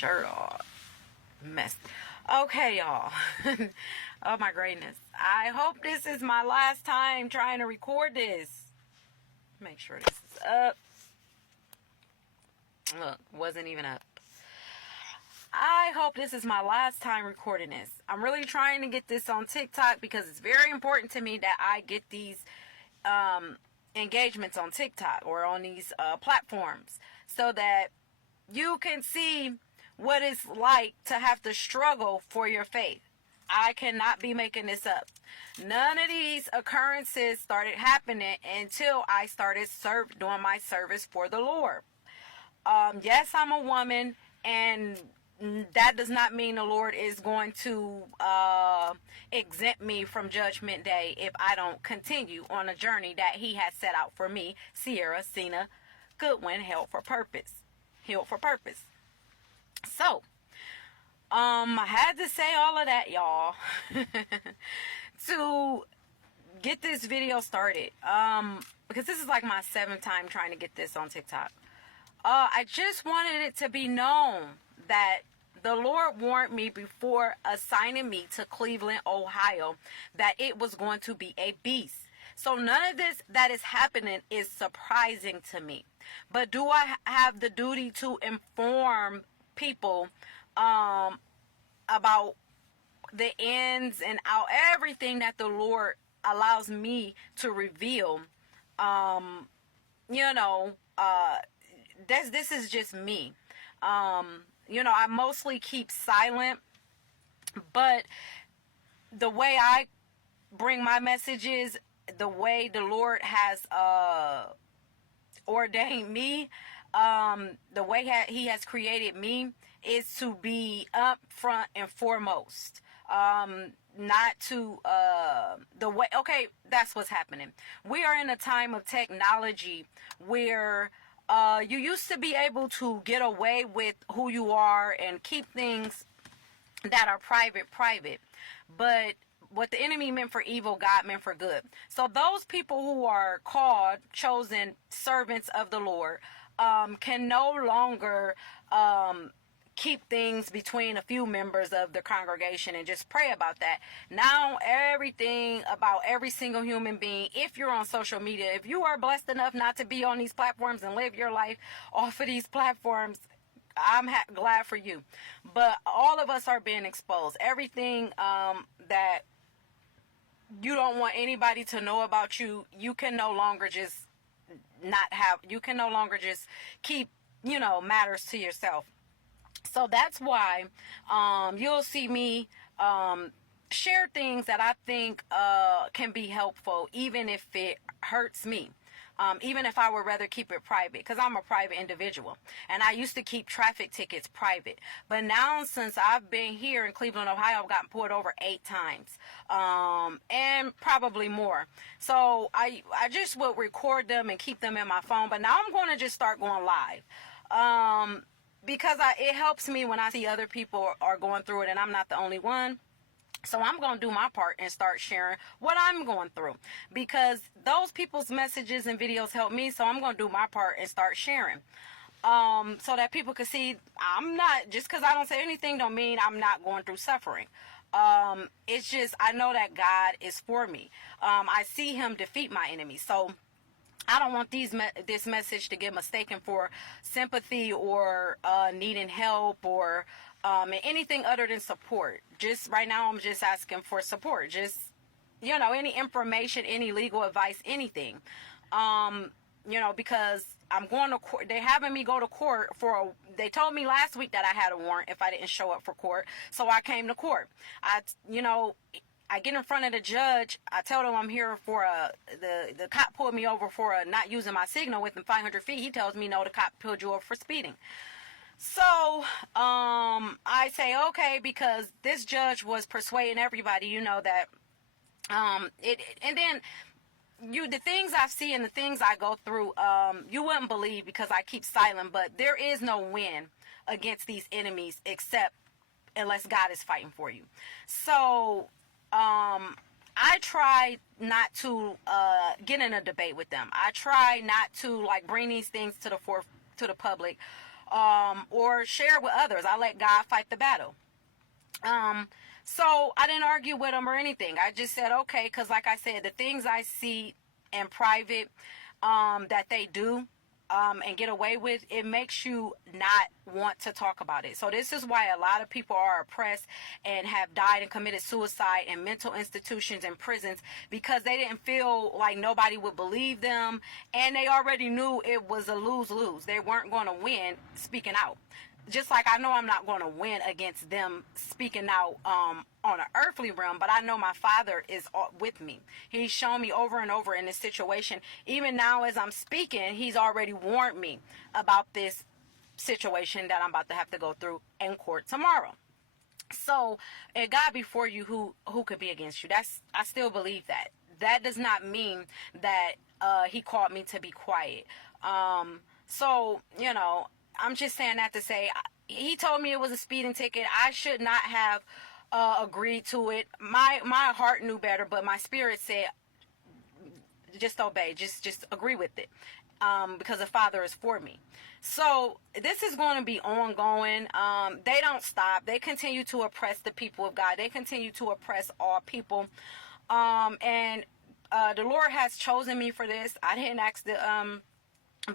shirt all messed. Okay, y'all. Oh my greatness. I hope this is my last time trying to record this. Make sure this is up. Look, wasn't even up. I hope this is my last time recording this. I'm really trying to get this on TikTok because it's very important to me that I get these engagements on TikTok or on these platforms so that you can see what it's like to have to struggle for your faith. I cannot be making this up. None of these occurrences started happening until I started doing my service for the Lord. Yes, I'm a woman, and that does not mean the Lord is going to exempt me from Judgment Day if I don't continue on a journey that He has set out for me, 𝗖𝗔𝗃𝗿𝗃, healed for purpose. So, I had to say all of that, y'all, to get this video started, because this is like my 7th time trying to get this on TikTok. I just wanted it to be known that the Lord warned me before assigning me to Cleveland, Ohio, that it was going to be a beast. So none of this that is happening is surprising to me. But do I have the duty to inform people about the ins and out, everything that the Lord allows me to reveal? This is just me. I mostly keep silent, but the way I bring my messages, the way the Lord has ordained me, the way He has created me, is to be up front and foremost. Not to the way. Okay, that's what's happening. We are in a time of technology where you used to be able to get away with who you are and keep things that are private. But what the enemy meant for evil, God meant for good. So those people who are called, chosen servants of the Lord, can no longer keep things between a few members of the congregation and just pray about that. Now everything about every single human being, if you're on social media, if you are blessed enough not to be on these platforms and live your life off of these platforms, I'm glad for you. But all of us are being exposed. Everything that you don't want anybody to know about you, you can no longer just keep, matters to yourself. So that's why you'll see me share things that I think can be helpful, even if it hurts me. Even if I would rather keep it private, because I'm a private individual. And I used to keep traffic tickets private. But now, since I've been here in Cleveland, Ohio, I've gotten pulled over 8 times. And probably more. So I just would record them and keep them in my phone. But now I'm going to just start going live. Because it helps me when I see other people are going through it and I'm not the only one. So I'm going to do my part and start sharing what I'm going through, because those people's messages and videos help me. So I'm going to do my part and start sharing, so that people can see I'm not, just because I don't say anything don't mean I'm not going through suffering. It's just, I know that God is for me. I see Him defeat my enemies. So I don't want this message to get mistaken for sympathy or needing help or anything other than support. Just right now, I'm just asking for support. Just, any information, any legal advice, anything. Because I'm going to court. They're having me go to court they told me last week that I had a warrant if I didn't show up for court. So I came to court. I get in front of the judge. I tell him I'm here for the cop pulled me over for not using my signal within 500 feet. He tells me, no, the cop pulled you over for speeding. So I say, okay, because this judge was persuading everybody, that and then the things I see and the things I go through, you wouldn't believe, because I keep silent. But there is no win against these enemies unless God is fighting for you. So I try not to get in a debate with them. I try not to bring these things to the public. or share it with others. I let God fight the battle. So I didn't argue with them or anything. I just said, okay, because like I said, the things I see in private that they do and get away with, it makes you not want to talk about it. So this is why a lot of people are oppressed and have died and committed suicide in mental institutions and prisons, because they didn't feel like nobody would believe them, and they already knew it was a lose-lose. They weren't going to win speaking out. Just like I know I'm not going to win against them speaking out on an earthly realm, but I know my Father is with me. He's shown me over and over in this situation. Even now as I'm speaking, he's already warned me about this situation that I'm about to have to go through in court tomorrow. So, and God before you, who could be against you? I still believe that. That does not mean that he called me to be quiet. So, you know, I'm just saying that to say, he told me it was a speeding ticket. I should not have agreed to it. My heart knew better, but my spirit said, just obey, just agree with it, because the Father is for me. So this is going to be ongoing. They don't stop. They continue to oppress the people of God. They continue to oppress all people. And the Lord has chosen me for this. I didn't ask to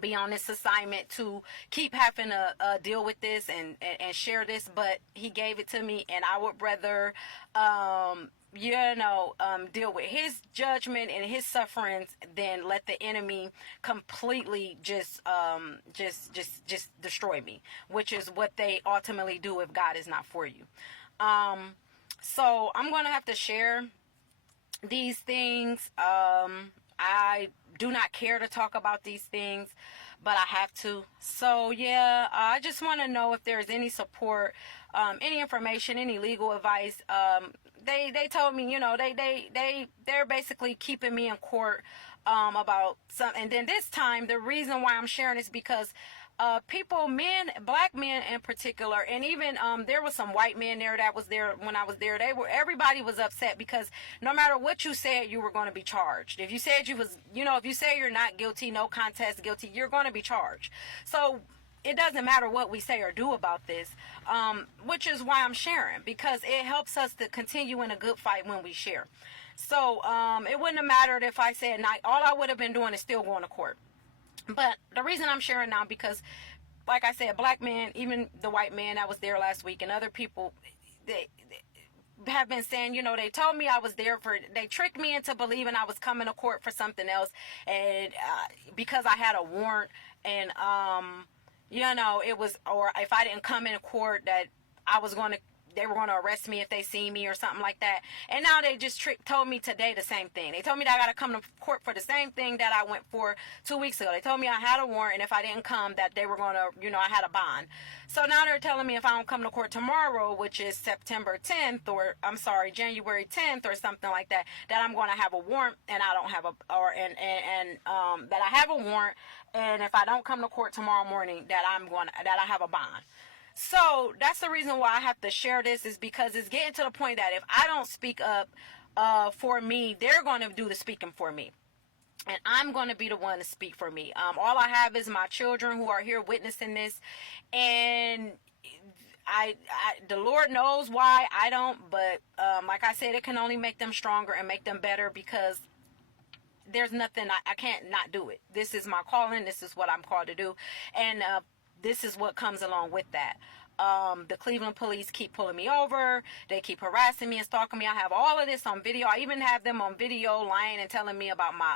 be on this assignment to keep having to deal with this and share this, but he gave it to me, and I would rather deal with his judgment and his sufferings than let the enemy completely just destroy me, which is what they ultimately do if God is not for you. So I'm going to have to share these things. I do not care to talk about these things, but I have to. So yeah, I just want to know if there's any support, any information, any legal advice. They told me, you know, they're basically keeping me in court about some. And then this time, the reason why I'm sharing is because people, men, black men in particular, and even there was some white men there that was there when I was there. Everybody was upset because no matter what you said, you were going to be charged. If you said if you say you're not guilty, no contest guilty, you're going to be charged. So it doesn't matter what we say or do about this, which is why I'm sharing, because it helps us to continue in a good fight when we share. So it wouldn't have mattered if I said not. All I would have been doing is still going to court. But the reason I'm sharing now, because like I said, black men, even the white man that was there last week, and other people, they have been saying, you know, they told me I was there they tricked me into believing I was coming to court for something else, and because I had a warrant, and it was, or if I didn't come into court, that they were going to arrest me if they see me or something like that. And now they just told me today the same thing. They told me that I got to come to court for the same thing that I went for 2 weeks ago. They told me I had a warrant, and if I didn't come, that they were going to, I had a bond. So now they're telling me if I don't come to court tomorrow, which is January 10th or something like that, that I'm going to have a warrant, and I don't have that I have a warrant, and if I don't come to court tomorrow morning, that I have a bond. So that's the reason why I have to share this, is because it's getting to the point that if I don't speak up for me, they're going to do the speaking for me. And I'm going to be the one to speak for me. All I have is my children who are here witnessing this. And the Lord knows why I don't. But like I said, it can only make them stronger and make them better, because there's nothing, I can't not do it. This is my calling. This is what I'm called to do. And this is what comes along with that. The Cleveland police keep pulling me over. They keep harassing me and stalking me. I have all of this on video. I even have them on video lying and telling me about my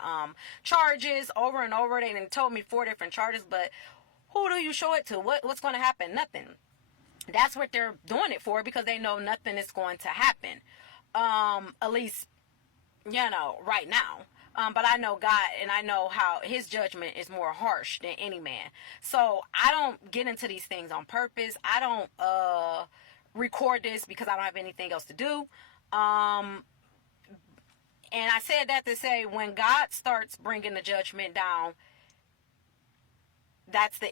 charges over and over. They told me 4 different charges, but who do you show it to? What's going to happen? Nothing. That's what they're doing it for, because they know nothing is going to happen. At least, right now. But I know God, and I know how his judgment is more harsh than any man. So I don't get into these things on purpose. I don't record this because I don't have anything else to do. And I said that to say, when God starts bringing the judgment down, that's the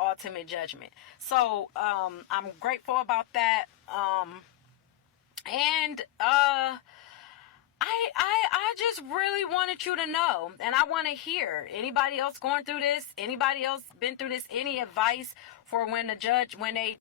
ultimate judgment. So I'm grateful about that. And I just really wanted you to know, and I want to hear anybody else going through this, anybody else been through this, any advice for when the judge, when they